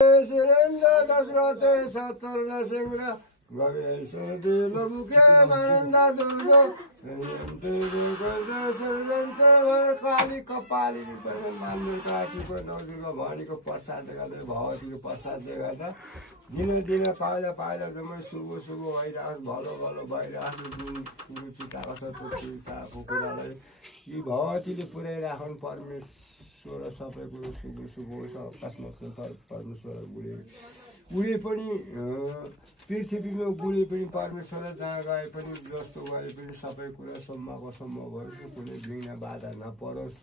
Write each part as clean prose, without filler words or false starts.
सुरेन्द्र दशरथ सतर्ण सिंह गवेश्वरजी लमुखे मानन्द दुर्गो काली कपाली मान्दुर काठीको नौदुर्गा भवानीको प्रसादले गर्दा भगवतीको प्रसादले गर्दा दिन पाइला पाइला जम्मै शुभ शुभ भइरहेको भलो भलो भइरहेको जुन कुरो चिताएको छ त्यो चिताको कुरालाई यी भगवतीले पुर्याइराखुन्। परमेश्वर सबै कुरो शुभ शुभ होस्। आकाशमा परमेश्वर बुढे पनि पृथ्वीमा बुढे पनि परमेश्वर जहाँ गए पनि जस्तो गए पनि सबै कुरा सम्मको सम्म होस्। कुनै विघ्न बाधा नपरोस्।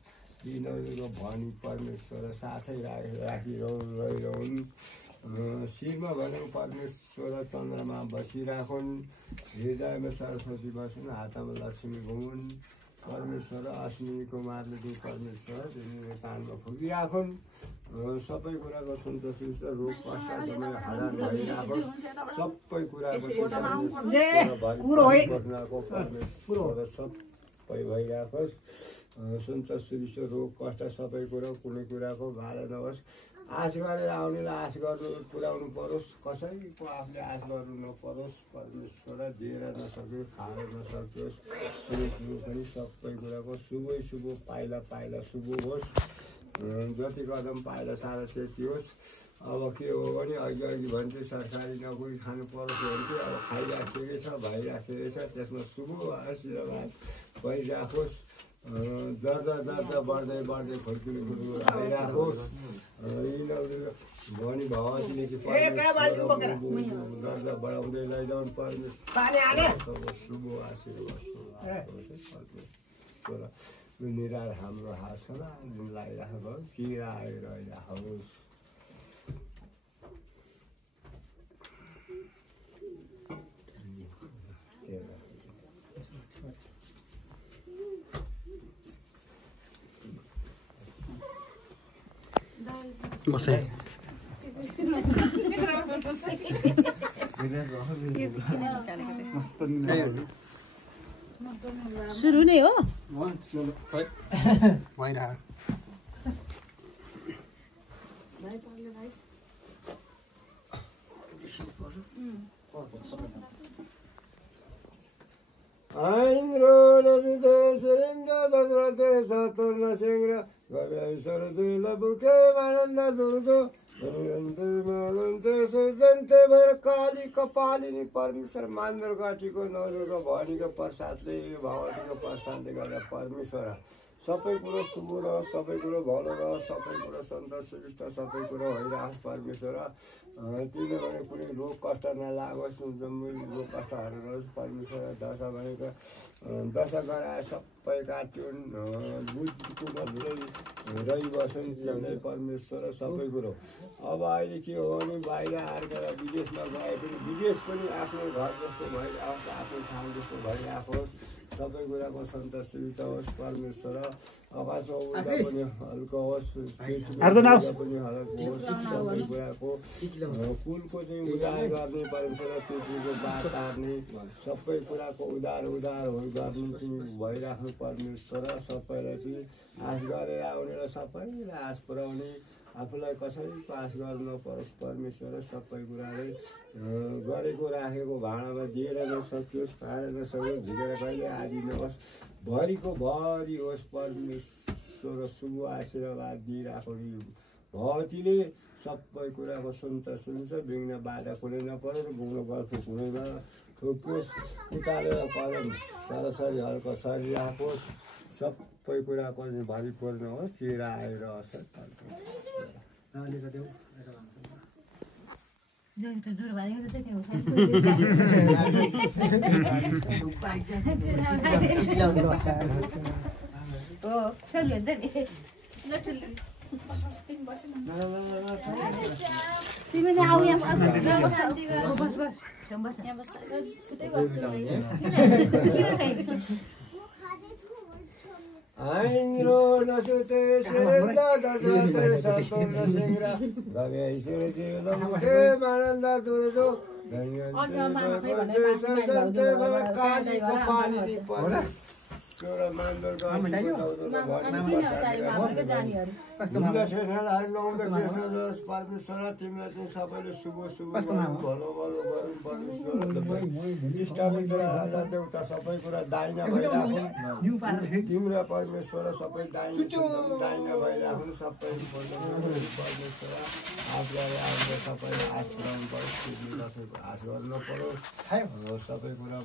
यिनीहरूको भनी परमेश्वर साथै रहिरहन्। शिरमा भनेको परमेश्वर चन्द्रमा बसिराखुन्। हृदयमा सरस्वती बसुन्। हातमा लक्ष्मी घुमुन्। परमेश्वर अश्विनी कुमारले दुई परमेश्वर कानमा फुकिराखुन्। सबै कुराको सन्तोषी रोग कष्ट जम्मै हरान भइराखोस्। सबै कुराको परमेश्वर सबै भइराखोस्। सन्तोषी रोग कष्ट सबै कुरो कुनै कुराको बाधा नहोस्। आश गरेर आउनेलाई आश गर्नु पुर्याउनु परोस्। कसैको आफूले आश गर्नु नपरोस्। परमेश्वर दिएर नसक्योस् खाएर नसक्योस्। कुनै कुरो पनि सबै कुराको शुभै शुभ पाइला पाइला शुभ होस्। जति कदम पाइला सारा त्यति होस्। अब के हो भने अघि भन्थे सरकारी नोकरी खानु परोस् भन्थे। अब खाइराखेकै छ भइराखेकै छ। त्यसमा शुभ आशीर्वाद भइराखोस्। दर्जा बढ्दै बढ्दै खुर्किनु आइराखोस्। यिनीहरूले भनी भगवतीले चाहिँ दर्जा बढाउँदै लैजाउन्। परमेश्वर शुभ आशीर्वाद परमेश्वर निरार हाम्रो हात छ जुन लगाइराखेको चिरा आइरहोस्। बसे सुरु नै हो ऐन्द्र नजित सुरेन्द्र दशरथ सतर्ण सिंह गवेश्वरजी लमुखे मानन्द दुर्गो काली कपालिनी परमेश्वर मान्दुर काठीको नौदुर्गा भवानीको प्रसादले भगवतीको प्रसादले गर्दा परमेश्वर सबै कुरो शुभ रहोस्। सबै कुरो भलो रहोस्। सबै कुरो सन्तोष सुविष्ट सबै कुरो भइरहोस्। परमेश्वर तिनीहरू कुनै रोग कष्ट नलागोस्। जम्मै रोग कष्ट हरोस्। परमेश्वर दशा भनेको दशा गराए सबै काट्युन्। बुझको मधुरै रहिबस्छन् जनै परमेश्वर सबै कुरो। अब अहिले के हो भने बाहिर आएर विदेशमा गए पनि विदेश पनि आफ्नो घर जस्तो भइरहोस्। आफ्नो ठाउँ जस्तो भइराखोस्। सबै कुराको सन्तोष सुविधा होस्। परमेश्वर आकाशमा उड्दा पनि हल्का होस्। पनि हल्का होस्। सबै कुराको कुलको चाहिँ उद्धार गर्ने परमेश्वर पृथ्वीको बात तार्ने सबै कुराको उद्धार गर्ने चाहिँ भइराख्नु परमेश्वर सबैलाई चाहिँ आश गरेर आउनेलाई सबैलाई आश पुर्याउने। आफूलाई कसैको आश गर्नु नपरोस्। परमेश्वर सबै कुराले गरेको राखेको भाँडामा दिएर नसकियोस्। खाएर नसकियोस्। झिकेर कहिले आदि नहोस्। भरिको भरि होस्। परमेश्वर शुभ आशीर्वाद दिइराखो। भगवतीले सबै कुराको सन्तोष हुन्छ। विघ्न बाधा कुनै नपरोस्। गुण गल्प कुनैमा ठोकियोस्। उचालेर कदम सरसरी हल्का सरिराखोस्। सबै कुराको भरिपूर्ण होस्। चिरा आएर असर ऐन्द्र नसुते सुरेन्द्र दशरथ सतर्ण सिंह गवेश्वरजी लमुखे मानन्द दुर्गो काली कपालिनी परमेश्वर मान्दुर काठीको नौदुर्गा भवानीको प्रसादले तिमीलाई ठेसनालाई लाउँदा कृष्ण जोस् परमेश्वर तिमीलाई चाहिँ सबैले शुभ शुभ भलो भलो गरौँ परमेश्वर इष्टमित्र राजा देउता सबै कुरा दाइना भइराखौँ तिम्रो परमेश्वर सबै दाइना भइराखौँ सबै परमेश्वर आज्ञाले आउँदा सबैले आश पुऱ्याउनु पऱ्यो कसैको आश गर्नु नपरोस् सबै कुरा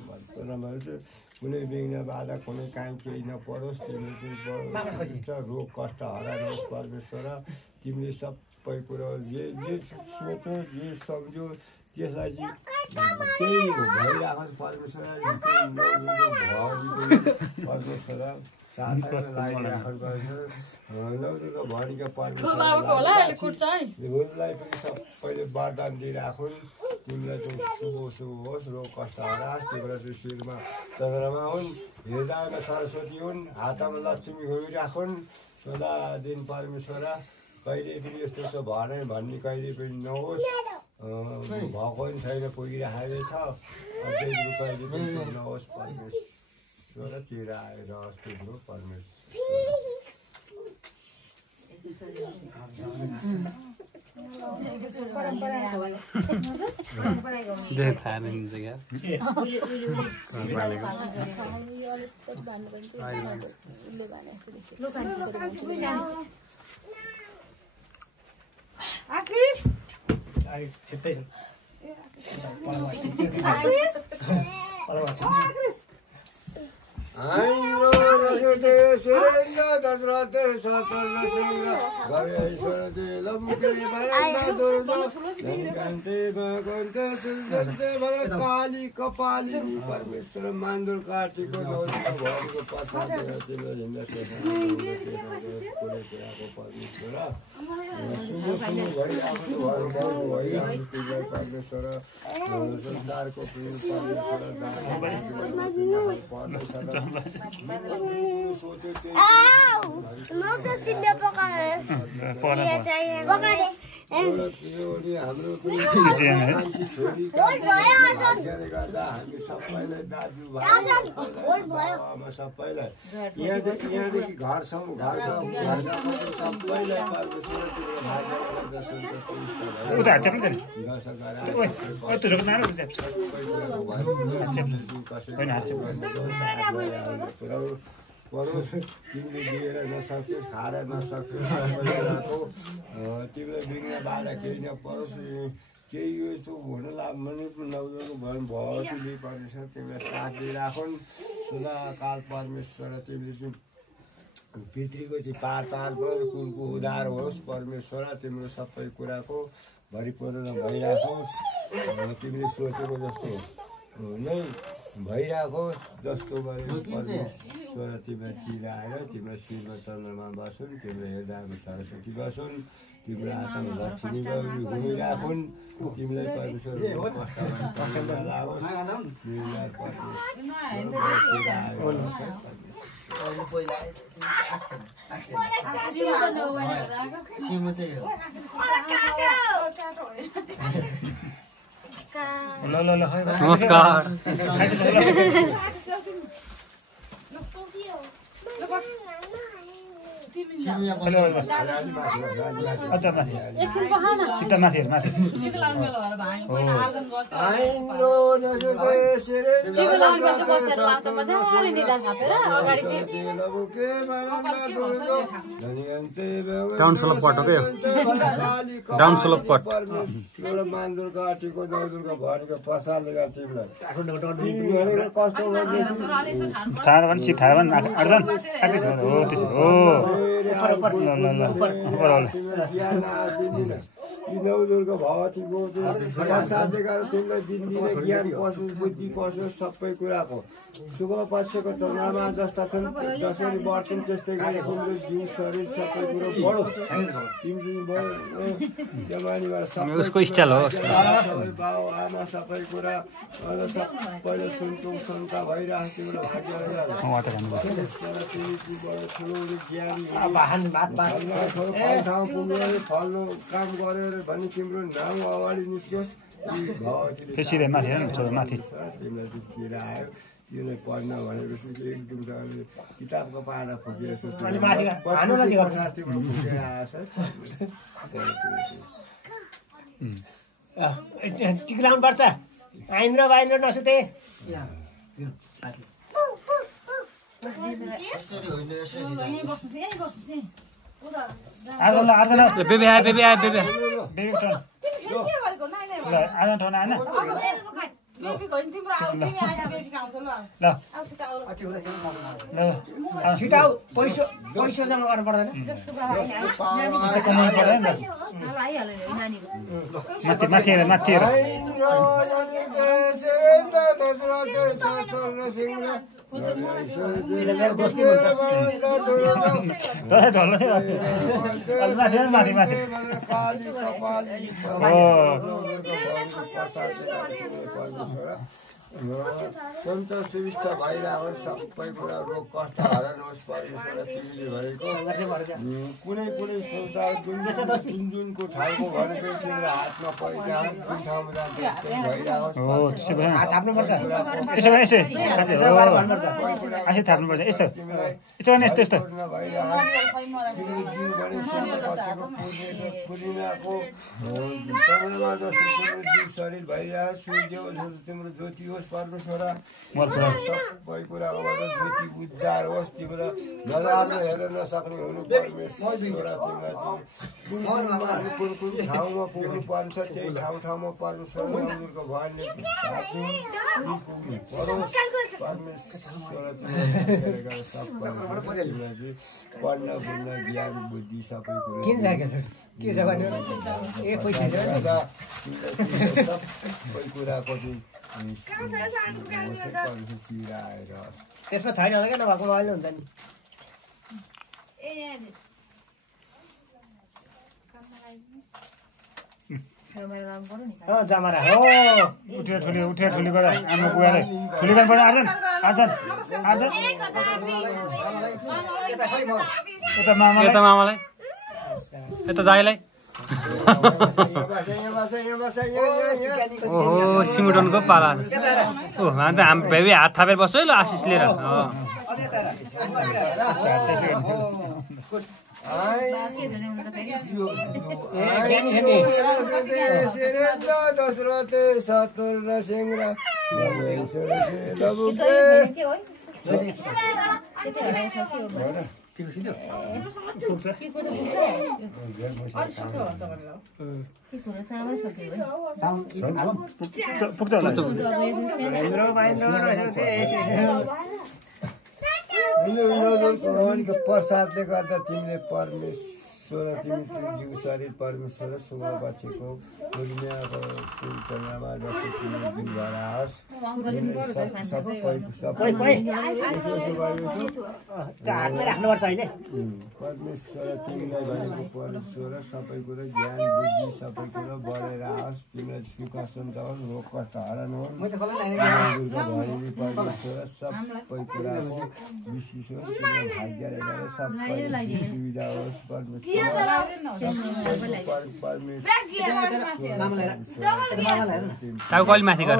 भन्छु कुनै विघ्न बाधा कुनै काहीँ केही नपरोस् तिमीले रोग कष्ट हराउनुहोस् परमेश्वर तिमीले सबै कुरो जे सोचो जे सम्झ्यो त्यसलाई चाहिँ त्यही भइराखोस् परमेश्वर परमेश्वर साथलाई नौदुर्गा भरिका परमेश्वरलाई पनि सबैले वरदान दिइराखुन् तिमीलाई चाहिँ शुभ शुभ होस् रोग कष्ट हरास् तिम्रो चाहिँ शिरमा चन्द्रमा हुन् हृदयमा सरस्वती हुन् हातमा लक्ष्मी घुमिराखुन् सदा दिन परमेश्वर कहिले पनि यस्तो यस्तो भएन भन्ने कहिले पनि नहोस् भएको पनि छैन पुगिराखेकै छ अझै कहिले पनि नहोस् परमेश्वर चिराएर तिम्रो परमेश्वर काली कपालिनी परमेश्वर मान्दुर कार्तिकको नौदुर्गा भरिको प्रसाद परमेश्वर परमेश्वर संसारको सबैलाई दाजुभाइ सबैलाई यहाँदेखि घरसम्म सबैलाई परोस् तिमीले दिएर नसक्योस् खाएर नसक्योस् सबैजनाको तिमीलाई विघ्न बाधा केही नपरोस् केही यस्तो हुन लाग्ने नौदुर्गा भयो तिमीले परमेश्वर तिमीलाई साथ दिइराखुन् सदाकाल परमेश्वर तिमीले चाहिँ पितृको चाहिँ पार कुलको उद्धार होस् परमेश्वर तिम्रो सबै कुराको भरिपूर्ण भइराखोस् तिमीले सोचेको जस्तो नै भइराखोस् जस्तो गरेर परमेश्वर तिमीलाई चिराएर तिम्रो शिरमा चन्द्रमा बसुन् तिम्रो हृदयमा सरस्वती बसुन् तिम्रो हातमा लक्ष्मी घुमिराखुन् तिमीलाई परमेश्वर लागोस् नमस्कार डाउन स्लोप पट हो क्या डाउन स्लोप पट मान्दुर्गा टिको नौदुर्गा भरिको प्रसादले गर्दा तिमीलाई कस्तो नौदुर्गा भगवतीको प्रसादले गर्दा तिमीलाई दिनदिनै ज्ञान पसोस् बुद्धि पसोस् सबै कुराको शुक्ल पक्षको चन्द्रमा जस्ता छन् जसरी बढ्छन् त्यस्तै गरी तिम्रो जिउ शरीर सबै कुरो बढोस् उसको स्टाइल हो बाउ आमा सबै कुरा सबैले सुन्छौँ शङ्का भइरहेको तिम्रो भाग्य ठाउँ पुग्यो फल्नु काम गरेर भने तिम्रो नाम अगाडि निस्कियोस् त्यसरी माथि हेर्नु छोरो माथि तिमीलाई चिरायो त्यसलाई पढ्न भनेपछि एक दुईजनाले किताबको पाना खोजेको अनि माथि हाल्नुलाई के गर्छ? फुकेर आएछ टिका लाउनुपर्छ आइन्द्र बाइन्द्र नसुते बेबी आयो बेबी आयो बेबी छिटाउ पैसा पैसा जम्मा गर्नु पर्दैन माथि सञ्चार सुविस्ता भइरहोस् सबै कुरा रोग कष्ट हराउनुहोस् परमेश्वरलाई तिमीले भनेको कुनै कुनै संसार जुन जुनको ठाउँको भनेको तिम्रो हातमा परिरहोस् जुन ठाउँमा जान्छ भइरहोस् शरीर भइरहोस् तिम्रो ज्योति होस् परमेश्वर सबै कुराबाट ज्योति उज्यार होस् तिम्रो नजार्न हेर्न नसक्ने हुनु परमेश्वर तिमीलाई कुन कुन ठाउँमा पुग्नु पर्छ त्यही ठाउँमा परमेश्वर हजुरको भन्ने पढोस् परमेश्वर पढ्न बुझ्न ज्ञान बुद्धि सबै कुरो के छ भने ए पैसा सबै कुराको जुन त्यसमा छैन होला क्या नभएको अहिले हुन्छ नि जमारा हो उठेर ठुली गरेर आमा बुवाले ठुली गर्नु पर्यो यता मामालाई यता दाइलाई ओहो सिमुटनको पाला ओ अन्त हामी बेबी हात थापेर बस्छु है ल आशिष लिएर पुग्छ होला प्रसादले गर्दा तिमीले परमेश्वर तिमी जिउ शरीर परमेश्वर सुमा बसेको दुनियाँको चन्द्रमा जस्तो तिमीले जिउ भएर आओस् राख्नुपर्छ अहिले परमेश्वर तिमीलाई भनेको परमेश्वर सबै कुरो ज्ञान बुद्धि सबै कुरो बढेर आओस् तिमीलाई सुख सन्त होस् रोग कष्ट हराउनु होस् परमेश्वर सबै कुराको विशेष होस् तिमीलाई भाग्यले गरेर सबै सुविधा होस् टाउको अलि माथि गर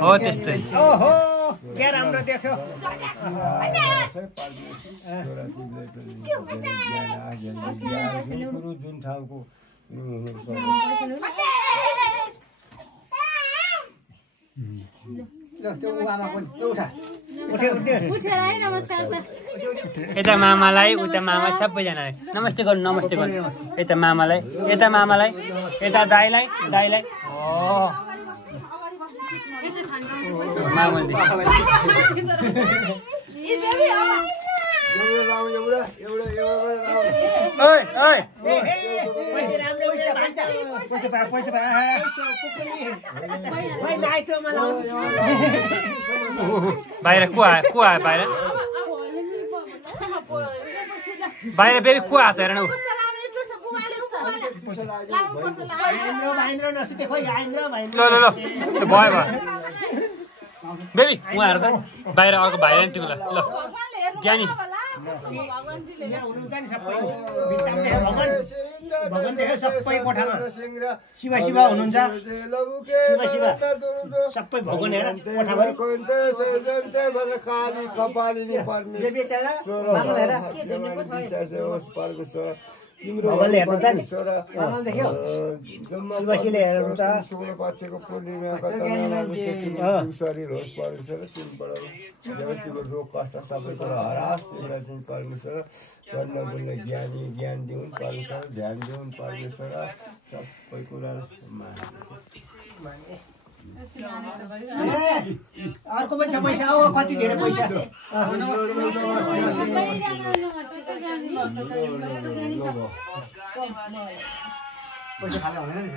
हो त्यस्तै क्या राम्रो देख्यो जुन ठाउँको यता मामालाई उता मामा सबैजनालाई नमस्ते गर्नु नमस्ते गर्नु यता मामालाई यता दाइलाई बाहिर को आयो बाहिर बेबी को आएको छ हेर न ल भयो बेबी उहाँहरू त बाहिर अर्को भाइ टिकुला ल ज्ञानी यहाँ हुनुहुन्छ नि सबै भित्तामा देखेर भगवान देखेर सबै कोठामा शिव शिव हुनुहुन्छ शिव शिव सबै भगवान हेर कोठामा काली कपालिनी परमेश्वर भगवानले हेर्नुहुन्छ नि शिवशीले हेर्नुहुन्छ शुक्ल पक्षको पूर्णिमाको शरीर होस् परमेश्वर तिमीबाट तिम्रो रोग कष्ट सबै कुरा हरास तिमीलाई चाहिँ परमेश्वर गर्न बोल्ने ज्ञान दिउन् परमेश्वर ध्यान दिउन् परमेश्वर सबै कुरा अर्को पनि छ पैसा हो कति धेरै पैसा पैसा खाले हुँदैन नि